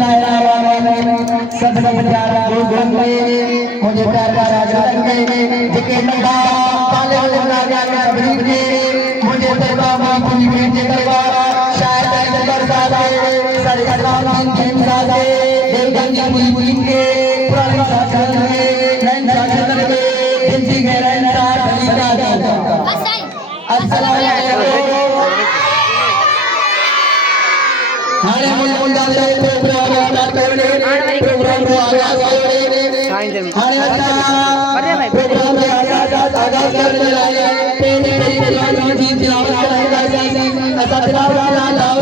बिस्मिल्लाहिर्रहमानिर्रहीम सबसे प्यारा गोगंगे मुझे प्यार का राजा रंगे जिके नंदा काले वाला जाने सबरी ने मुझे तेरा मां की बेटे करवा शायद जबर सादे सारे सलाम दिन सादे देवगंगा मुई के पुरानी शासन में नैन शासन में जिंदगी गहराई साथ खलीफा दा अस्सलाम वालेकुम हारे मुंडा दे प्रोग्राम स्टार्ट करने प्रोग्राम को आगाज करने हारे अच्छा प्रोग्राम में आगाज करने लाए पेने पेने जी तिलावत करेगा ऐसा तिलावत लाओ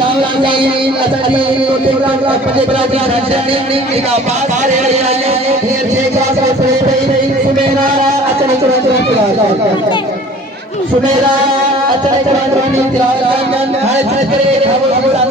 ऐसा जी प्रोग्राम अपने बराजी रचने एक आवाज आ रही है ढेर से क्लास में पढ़े सुमेरा अच्छा सुमेरा अच्छा तिलावत हारे चले हम साथ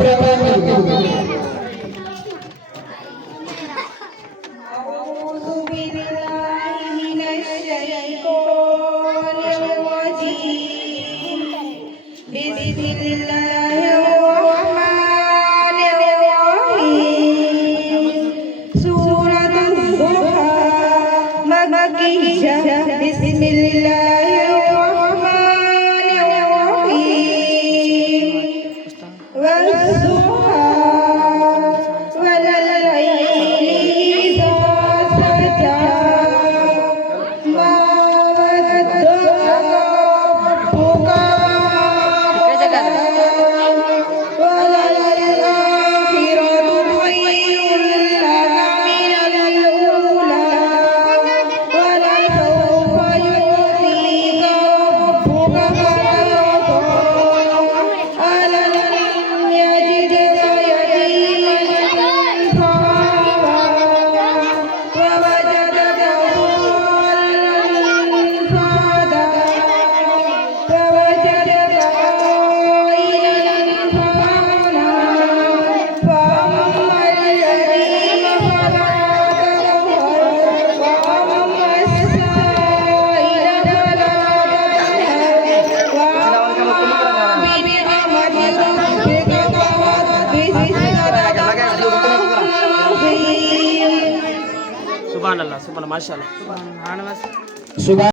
सुभान अल्लाह माशाअल्लाह।